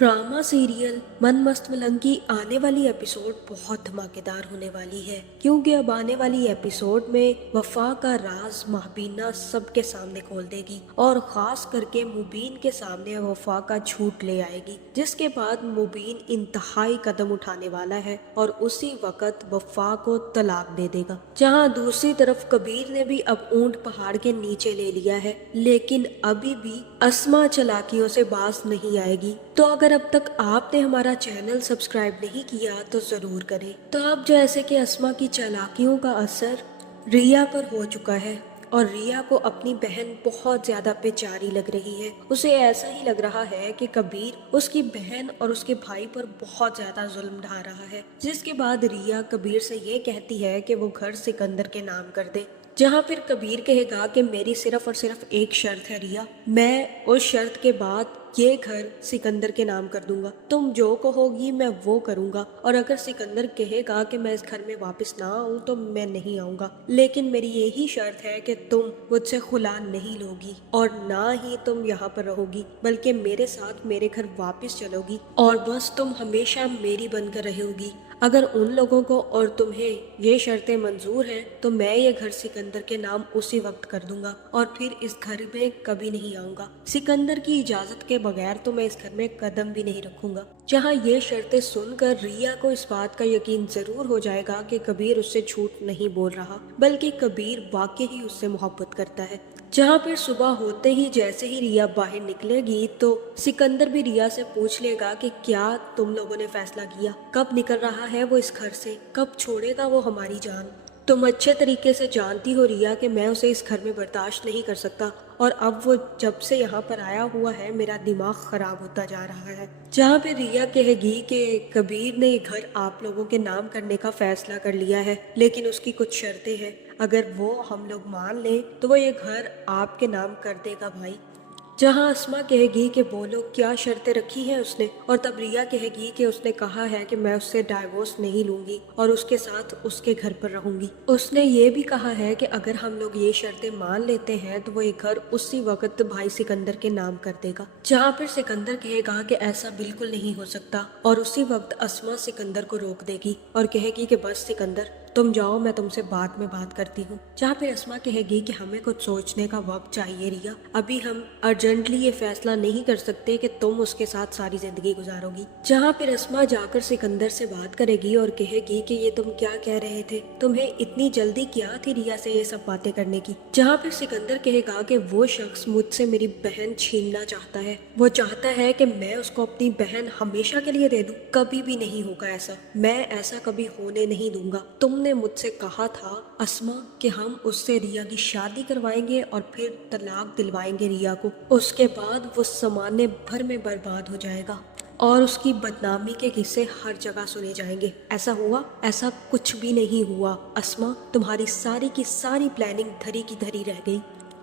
Drama serial मन मस्त मलंग की आने वाली एपिसोड बहुत धमाकेदार होने वाली है, क्योंकि अब आने वाली एपिसोड में वफा का राज महबीना सबके सामने खोल देगी और खास करके मुबीन के सामने वफा का झूठ ले आएगी, जिसके बाद मुबीन इंतहाई कदम उठाने वाला है और उसी वक्त वफा को तलाक दे देगा। जहां दूसरी तरफ कबीर ने भी अब ऊंट पहाड़ के नीचे ले लिया है, लेकिन अभी भी अस्मा चालाकियों से बाज नहीं आएगी। तो अगर अब तक आपने हमारा चैनल सब्सक्राइब नहीं किया तो जरूर करें। तो अब जैसे कि अस्मा की चालाकियों का असर रिया पर हो चुका है और रिया को अपनी बहन बहुत ज्यादा बेचारी लग रही है। उसे ऐसा ही लग रहा है कि कबीर उसकी बहन और उसके भाई पर बहुत ज्यादा जुल्म ढा रहा है, जिसके बाद रिया कबीर से ये कहती है कि वो घर सिकंदर के नाम कर दे। जहाँ फिर कबीर कहेगा कि मेरी सिर्फ और सिर्फ एक शर्त है रिया, मैं उस शर्त के बाद ये घर सिकंदर के नाम कर दूंगा, तुम जो कहोगी मैं वो करूंगा, और अगर सिकंदर कहेगा कि मैं इस घर में वापस ना आऊं तो मैं नहीं आऊंगा, लेकिन मेरी यही शर्त है कि तुम मुझसे खुला नहीं लोगी और ना ही तुम यहाँ पर रहोगी, बल्कि मेरे साथ मेरे घर वापस चलोगी और बस तुम हमेशा मेरी बनकर रहोगी। अगर उन लोगों को और तुम्हें ये शर्तें मंजूर हैं तो मैं ये घर सिकंदर के नाम उसी वक्त कर दूंगा और फिर इस घर में कभी नहीं आऊंगा। सिकंदर की इजाजत के बगैर तो मैं इस घर में कदम भी नहीं रखूंगा। जहाँ ये शर्तें सुनकर रिया को इस बात का यकीन जरूर हो जाएगा कि कबीर उससे झूठ नहीं बोल रहा, बल्कि कबीर वाकई ही उससे मोहब्बत करता है। जहाँ फिर सुबह होते ही जैसे ही रिया बाहर निकलेगी तो सिकंदर भी रिया से पूछ लेगा कि क्या तुम लोगों ने फैसला किया, कब निकल रहा है वो इस घर से, कब छोड़ेगा वो हमारी जान। तुम अच्छे तरीके से जानती हो रिया कि मैं उसे इस घर में बर्दाश्त नहीं कर सकता, और अब वो जब से यहाँ पर आया हुआ है मेरा दिमाग खराब होता जा रहा है। जहाँ पे रिया कहेगी कि कबीर ने ये घर आप लोगों के नाम करने का फैसला कर लिया है, लेकिन उसकी कुछ शर्तें हैं, अगर वो हम लोग मान लें तो वो ये घर आपके नाम कर देगा भाई। जहां अस्मा कहेगी कि बोलो क्या शर्तें रखी हैं उसने, और तब रिया कहेगी कि उसने कहा है कि मैं उससे डाइवोर्स नहीं लूंगी और उसके साथ उसके घर पर रहूंगी। उसने ये भी कहा है कि अगर हम लोग ये शर्तें मान लेते हैं तो वो ये घर उसी वक्त भाई सिकंदर के नाम कर देगा। जहाँ फिर सिकंदर कहेगा कि ऐसा बिल्कुल नहीं हो सकता, और उसी वक्त अस्मा सिकंदर को रोक देगी और कहेगी कि बस सिकंदर तुम जाओ, मैं तुमसे बाद में बात करती हूँ। जहाँ फिर अस्मा कहेगी कि हमें कुछ सोचने का वक्त चाहिए रिया, अभी हम अर्जेंटली ये फैसला नहीं कर सकते कि तुम उसके साथ सारी जिंदगी गुजारोगी। जहाँ फिर अस्मा जाकर सिकंदर से बात करेगी और कहेगी कि ये तुम क्या कह रहे थे, तुम्हें इतनी जल्दी क्या थी रिया से ये सब बातें करने की। जहाँ फिर सिकंदर कहेगा कि वो शख्स मुझसे मेरी बहन छीनना चाहता है, वो चाहता है कि मैं उसको अपनी बहन हमेशा के लिए दे दूं। कभी भी नहीं होगा ऐसा, मैं ऐसा कभी होने नहीं दूंगा। तुमने मुझसे कहा था अस्मा कि हम उससे रिया की शादी करवाएंगे और फिर तलाक दिलवाएंगे रिया को, उसके बाद वो सामान्य भर में बर्बाद हो जाएगा और उसकी बदनामी के किस्से हर जगह सुने जाएंगे। ऐसा हुआ? ऐसा कुछ भी नहीं हुआ अस्मा, तुम्हारी सारी की सारी प्लानिंग धरी की धरी रह गई।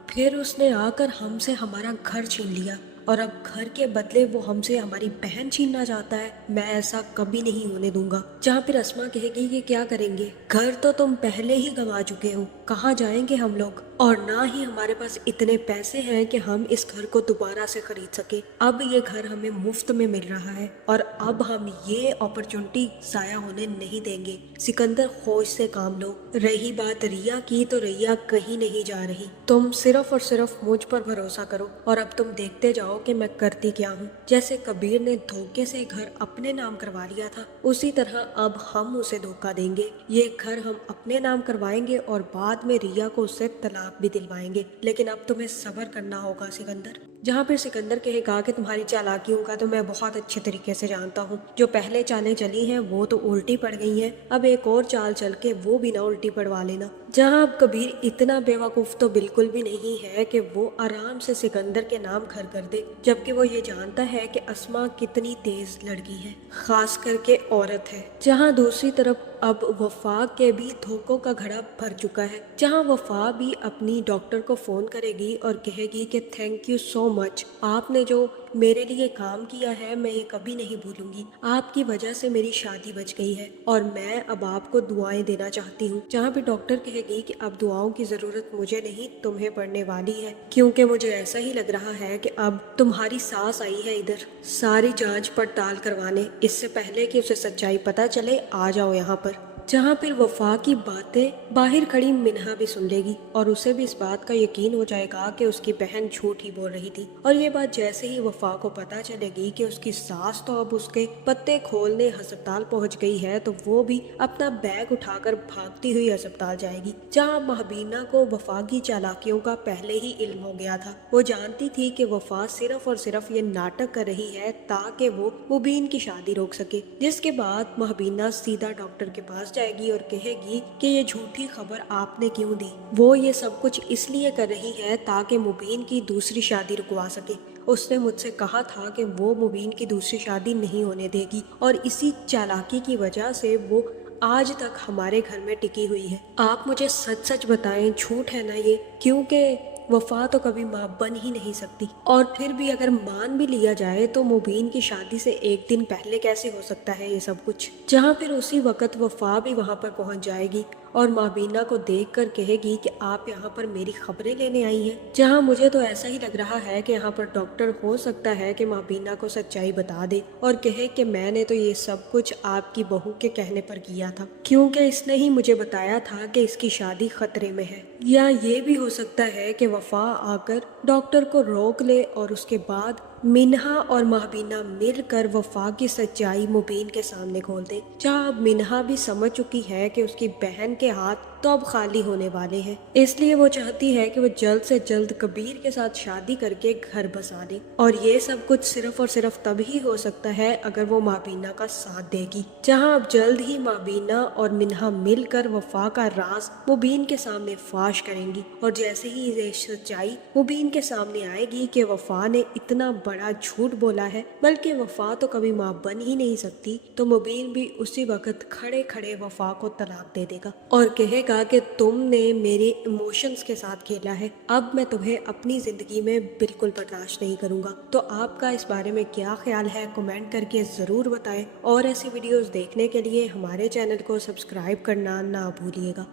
फिर उसने आकर हमसे हमारा घर छीन लिया और अब घर के बदले वो हमसे हमारी बहन छीनना चाहता है। मैं ऐसा कभी नहीं होने दूंगा। जहाँ फिर अस्मा कहेगी कि क्या करेंगे, घर तो तुम पहले ही गंवा चुके हो, कहाँ जाएंगे हम लोग, और ना ही हमारे पास इतने पैसे हैं कि हम इस घर को दोबारा से खरीद सके। अब ये घर हमें मुफ्त में मिल रहा है और अब हम ये अपॉर्चुनिटी जाया होने नहीं देंगे। सिकंदर होश से काम लो। रही बात रिया की, तो रिया कहीं नहीं जा रही, तुम सिर्फ और सिर्फ मुझ पर भरोसा करो और अब तुम देखते जाओ कि मैं करती क्या हूँ। जैसे कबीर ने धोखे से घर अपने नाम करवा लिया था, उसी तरह अब हम उसे धोखा देंगे। ये घर हम अपने नाम करवाएंगे और बाद में रिया को उससे तलाक भी दिलवाएंगे, लेकिन अब तुम्हें सब्र करना होगा सिकंदर। जहाँ फिर सिकंदर कहेगा कि तुम्हारी चालाकियों का तो मैं बहुत अच्छे तरीके से जानता हूँ, जो पहले चालें चली हैं वो तो उल्टी पड़ गई हैं, अब एक और चाल चल के वो भी ना उल्टी पड़वा लेना। जहाँ अब कबीर इतना बेवकूफ तो बिल्कुल भी नहीं है कि वो आराम से सिकंदर के नाम घर कर दे, जबकि वो ये जानता है कि अस्मा कितनी तेज लड़की है, खास करके औरत है। जहाँ दूसरी तरफ अब वफा के भी धोखों का घड़ा भर चुका है। जहाँ वफा भी अपनी डॉक्टर को फोन करेगी और कहेगी कि थैंक यू सो मच। आपने जो मेरे लिए काम किया है मैं ये कभी नहीं भूलूंगी। आपकी वजह से मेरी शादी बच गई है और मैं अब आपको दुआएं देना चाहती हूँ। जहाँ पे डॉक्टर कहेगी कि अब दुआओं की जरूरत मुझे नहीं तुम्हें पड़ने वाली है, क्योंकि मुझे ऐसा ही लग रहा है कि अब तुम्हारी सास आई है इधर सारी जांच पड़ताल करवाने। इससे पहले कि उसे सच्चाई पता चले आ जाओ यहाँ पर। जहाँ फिर वफा की बातें बाहर खड़ी मिन्हा भी सुन लेगी और उसे भी इस बात का यकीन हो जाएगा कि उसकी बहन झूठ ही बोल रही थी। और ये बात जैसे ही वफा को पता चलेगी कि उसकी सास तो अब उसके पत्ते खोलने अस्पताल पहुंच गई है, तो वो भी अपना बैग उठाकर भागती हुई अस्पताल जाएगी। जहाँ महबीना को वफा की चालाकियों का पहले ही इल्म हो गया था। वो जानती थी कि वफा सिर्फ और सिर्फ ये नाटक कर रही है ताकि वो मुबीन की शादी रोक सके। जिसके बाद महबीना सीधा डॉक्टर के पास जाएगी और कहेगी कि ये झूठी खबर आपने क्यों दी। वो ये सब कुछ इसलिए कर रही है ताकि मुबीन की दूसरी शादी रुकवा सके। उसने मुझसे कहा था कि वो मुबीन की दूसरी शादी नहीं होने देगी और इसी चालाकी की वजह से वो आज तक हमारे घर में टिकी हुई है। आप मुझे सच सच बताएं, झूठ है ना ये? क्योंकि वफा तो कभी माँ बन ही नहीं सकती। और फिर भी अगर मान भी लिया जाए तो मुबीन की शादी से एक दिन पहले कैसे हो सकता है ये सब कुछ। जहाँ फिर उसी वक्त वफा भी वहाँ पर पहुँच जाएगी और महबीना को देखकर कहेगी कि आप यहाँ पर मेरी खबरें लेने आई हैं। जहाँ मुझे तो ऐसा ही लग रहा है कि यहाँ पर डॉक्टर हो सकता है कि महबीना को सच्चाई बता दे और कहे कि मैंने तो ये सब कुछ आपकी बहू के कहने पर किया था, क्योंकि इसने ही मुझे बताया था कि इसकी शादी खतरे में है। या ये भी हो सकता है कि वफा आकर डॉक्टर को रोक ले और उसके बाद मिन्हा और महबीना मिलकर वफा की सच्चाई मुबीन के सामने खोल दे। जहाँ अब मिन्हा भी समझ चुकी है कि उसकी बहन के हाथ तो अब खाली होने वाले हैं, इसलिए वो चाहती है कि वो जल्द से जल्द कबीर के साथ शादी करके घर बसा ले। और ये सब कुछ सिर्फ और सिर्फ तभी हो सकता है अगर वो महबीना का साथ देगी। जहाँ अब जल्द ही महबीना और मिन्हा मिलकर वफा का राज मुबीन के सामने फाश करेंगी। और जैसे ही ये सच्चाई मुबीन के सामने आएगी कि वफा ने इतना बड़ा झूठ बोला है, बल्कि वफा तो कभी माँ बन ही नहीं सकती, तो मुबीन भी उसी वक्त खड़े खड़े वफा को तलाक दे देगा और कहेगा कि तुमने मेरे इमोशंस के साथ खेला है, अब मैं तुम्हें अपनी जिंदगी में बिल्कुल बर्दाश्त नहीं करूंगा। तो आपका इस बारे में क्या ख्याल है, कमेंट करके जरूर बताएं और ऐसी वीडियोस देखने के लिए हमारे चैनल को सब्सक्राइब करना ना भूलिएगा।